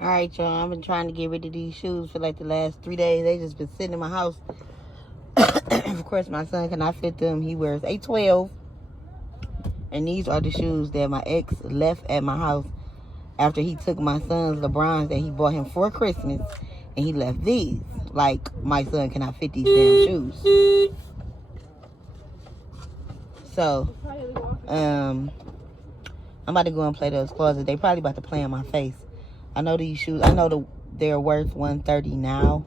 Alright, y'all. I've been trying to get rid of these shoes for like the last 3 days. They just been sitting in my house. Of course, my son cannot fit them. He wears a 12. And these are the shoes that my ex left at my house after he took my son's LeBrons that he bought him for Christmas. And he left these. Like, my son cannot fit these damn shoes. So, I'm about to go and play those closets. They probably about to play in my face. I know these shoes, I know they're worth $130 now.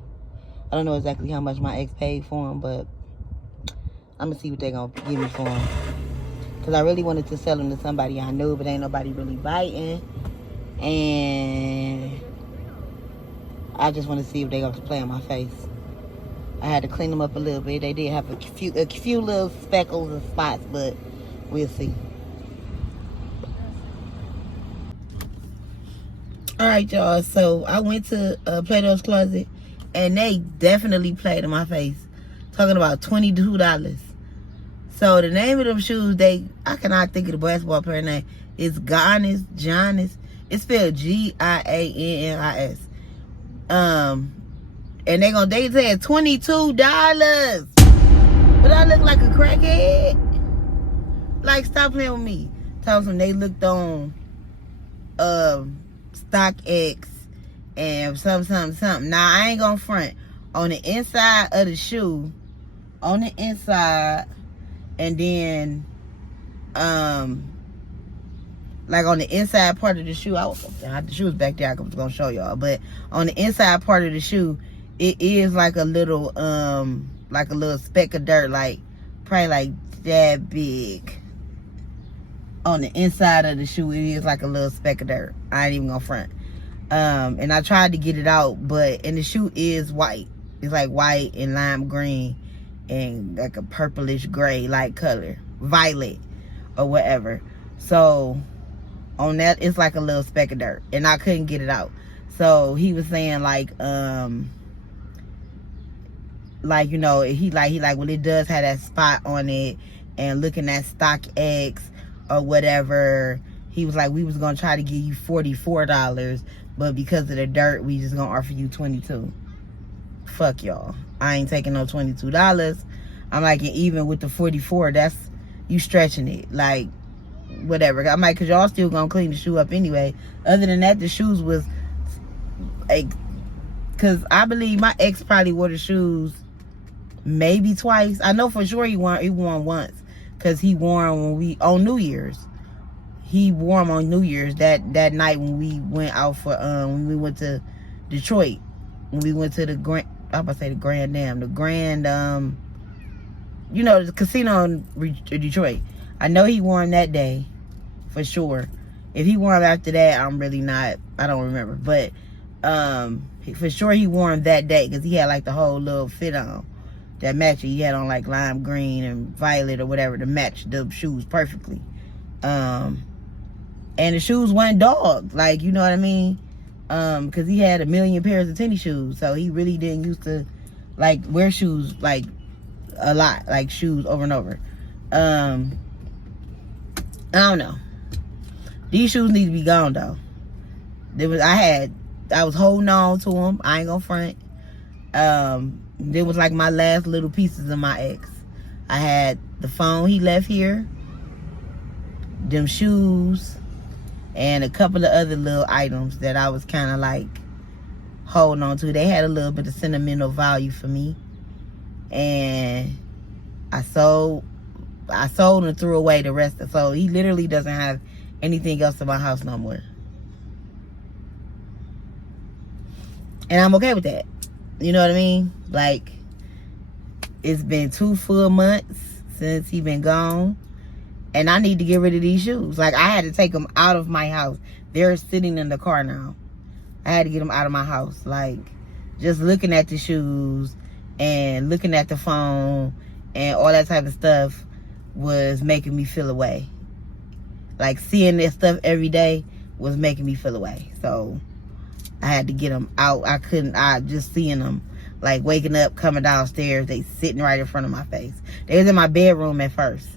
I don't know exactly how much my ex paid for them, but I'm gonna see what they're gonna give me for them. Cause I really wanted to sell them to somebody I knew, but ain't nobody really biting. And I just want to see if they're gonna play in my face. I had to clean them up a little bit. They did have a few little speckles and spots, but we'll see. Alright, y'all, so I went to Plato's Closet, and they definitely played in my face. Talking about $22. So the name of them shoes, I cannot think of the basketball player name. It's Giannis. It's spelled Giannis. And they said $22. But I look like a crackhead. Like, stop playing with me. Tell them they looked on StockX and something. Now, I ain't gonna front. On the inside of the shoe, and then, like on the inside part of the shoe, the shoe was back there, I was gonna show y'all, but on the inside part of the shoe, it is like a little speck of dirt, like, probably like that big. On the inside of the shoe, it is like a little speck of dirt. I ain't even gonna front. And I tried to get it out, and the shoe is white. It's like white and lime green and like a purplish gray like color, violet or whatever. So on that, it's like a little speck of dirt, and I couldn't get it out. So he was saying he well, it does have that spot on it, and looking at StockX or whatever, he was like, we was gonna try to give you $44, but because of the dirt, we just gonna offer you $22. Fuck y'all. I ain't taking no $22. I'm like, and even with the $44, that's you stretching it. Like, whatever. I'm like, cause y'all still gonna clean the shoe up anyway. Other than that, the shoes was like, cause I believe my ex probably wore the shoes maybe twice. I know for sure he wore once, cause he wore them on New Year's. He wore them on New Year's that night when we went out for when we went to Detroit. When we went to the Grand, the casino in Detroit. I know he wore them that day, for sure. If he wore them after that, I don't remember. But for sure he wore them that day, because he had like the whole little fit on that matched. He had on like lime green and violet or whatever to match the shoes perfectly. And the shoes went dog, like, you know what I mean? Because he had a million pairs of tennis shoes, so he really didn't used to like wear shoes like a lot, like shoes over and over. I don't know. These shoes need to be gone though. I was holding on to them. I ain't gonna front. There was like my last little pieces of my ex. I had the phone he left here, them shoes, and a couple of other little items that I was kind of like holding on to. They had a little bit of sentimental value for me. And I sold and threw away the rest. So he literally doesn't have anything else in my house no more. And I'm okay with that. You know what I mean? Like, it's been 2 full months since he been gone. And I need to get rid of these shoes. Like, I had to take them out of my house. They're sitting in the car now. I had to get them out of my house. Like, just looking at the shoes and looking at the phone and all that type of stuff was making me feel away. Like, seeing this stuff every day was making me feel away. So, I had to get them out. Just seeing them, like, waking up, coming downstairs, they sitting right in front of my face. They was in my bedroom at first.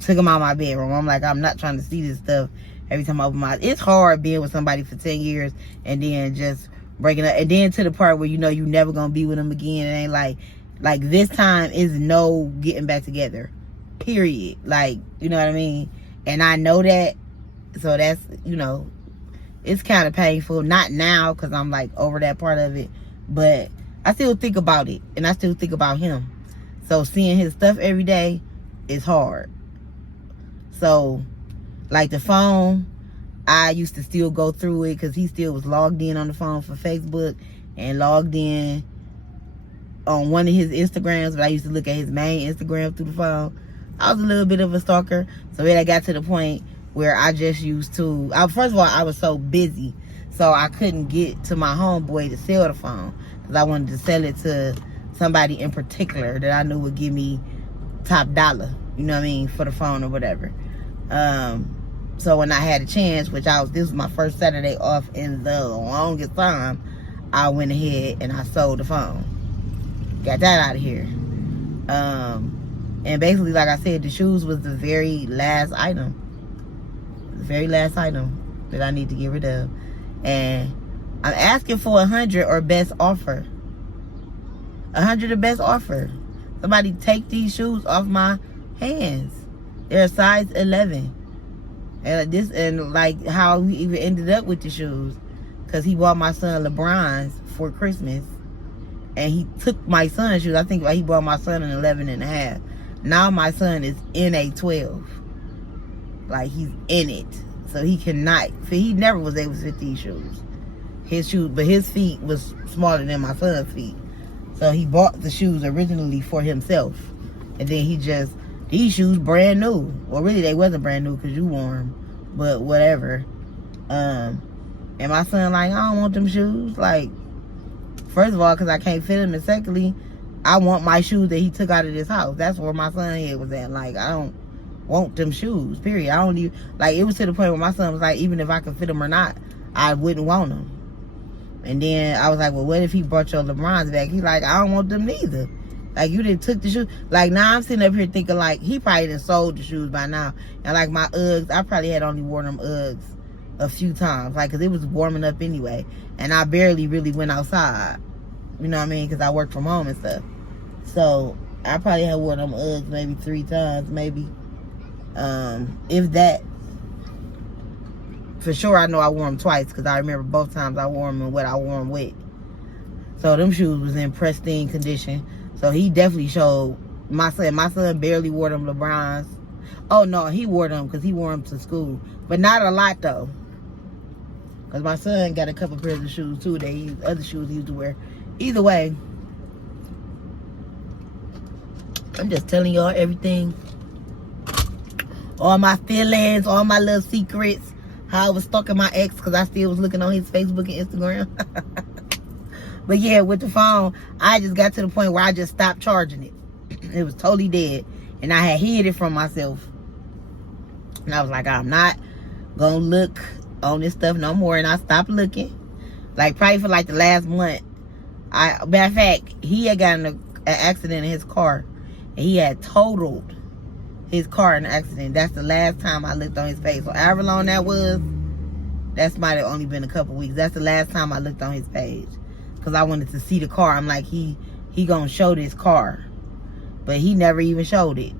Took them out of my bedroom. I'm like, I'm not trying to see this stuff every time I open my eyes. It's hard being with somebody for 10 years and then just breaking up. And then to the part where you know you never gonna be with them again. It ain't like this time is no getting back together. Period. Like, you know what I mean? And I know that. So that's, you know, it's kind of painful. Not now, because I'm like over that part of it. But I still think about it. And I still think about him. So seeing his stuff every day is hard. So, like the phone, I used to still go through it because he still was logged in on the phone for Facebook and logged in on one of his Instagrams, but I used to look at his main Instagram through the phone. I was a little bit of a stalker. So then I got to the point where I just used to, first of all, I was so busy. So I couldn't get to my homeboy to sell the phone because I wanted to sell it to somebody in particular that I knew would give me top dollar, you know what I mean, for the phone or whatever. So when I had a chance, this was my first Saturday off in the longest time, I went ahead and I sold the phone. Got that out of here. And basically, like I said, the shoes was the very last item. The very last item that I need to get rid of. And I'm asking for 100 or best offer. 100 or best offer. Somebody take these shoes off my hands. They're a size 11. And like how we even ended up with the shoes. Because he bought my son LeBron's for Christmas. And he took my son's shoes. I think he bought my son an 11 and a half. Now my son is in a 12. Like, he's in it. So he cannot, he never was able to fit these shoes. But his feet was smaller than my son's feet. So he bought the shoes originally for himself. And then these shoes brand new. Well, really, they wasn't brand new because you wore them. But whatever. And my son like, I don't want them shoes. Like, first of all, because I can't fit them. And secondly, I want my shoes that he took out of this house. That's where my son head was at. Like, I don't want them shoes, period. I don't even, like, it was to the point where my son was like, even if I could fit them or not, I wouldn't want them. And then I was like, well, what if he brought your LeBron's back? He's like, I don't want them neither. Like, you didn't took the shoes. Like, now I'm sitting up here thinking, like, he probably done sold the shoes by now. And, like, my Uggs, I probably had only worn them Uggs a few times. Like, because it was warming up anyway. And I barely really went outside. You know what I mean? Because I worked from home and stuff. So, I probably had worn them Uggs maybe 3 times, maybe. If that. For sure, I know I wore them twice because I remember both times I wore them and what I wore them with. So, them shoes was in pristine condition. So, he definitely showed my son. My son barely wore them LeBron's. Oh, no, he wore them because he wore them to school. But not a lot, though. Because my son got a couple pairs of shoes, too. Other shoes he used to wear. Either way, I'm just telling y'all everything. All my feelings, all my little secrets. How I was stalking my ex because I still was looking on his Facebook and Instagram. But yeah, with the phone, I just got to the point where I just stopped charging it. It was totally dead. And I had hid it from myself. And I was like, I'm not going to look on this stuff no more. And I stopped looking. Like, probably for like the last month. Matter of fact, he had gotten an accident in his car. And he had totaled his car in an accident. That's the last time I looked on his page. So however long that was, that might have only been a couple weeks. That's the last time I looked on his page. Because I wanted to see the car. I'm like, he gonna show this car. But he never even showed it.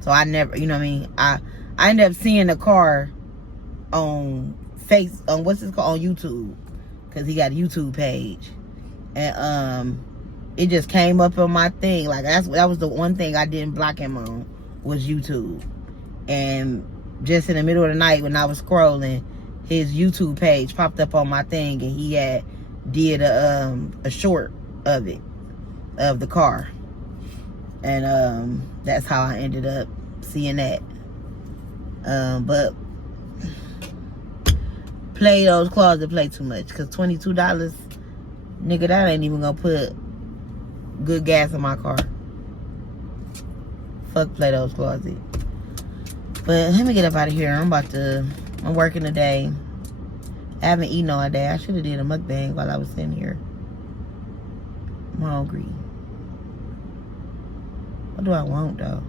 So I never, you know what I mean? I ended up seeing the car on what's this called? On YouTube. Because he got a YouTube page. And it just came up on my thing. Like, that was the one thing I didn't block him on, was YouTube. And just in the middle of the night when I was scrolling, his YouTube page popped up on my thing, and he had did a short of it, of the car. And that's how I ended up seeing that. But Plato's Closet play too much, because $22, nigga, that ain't even gonna put good gas in my car. Fuck Plato's Closet. But let me get up out of here. I'm working today. I haven't eaten all day. I should have did a mukbang while I was sitting here. I'm hungry. What do I want, though?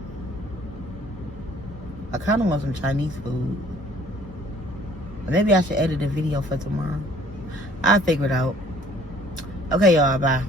I kind of want some Chinese food. Maybe I should edit a video for tomorrow. I'll figure it out. Okay, y'all. Bye.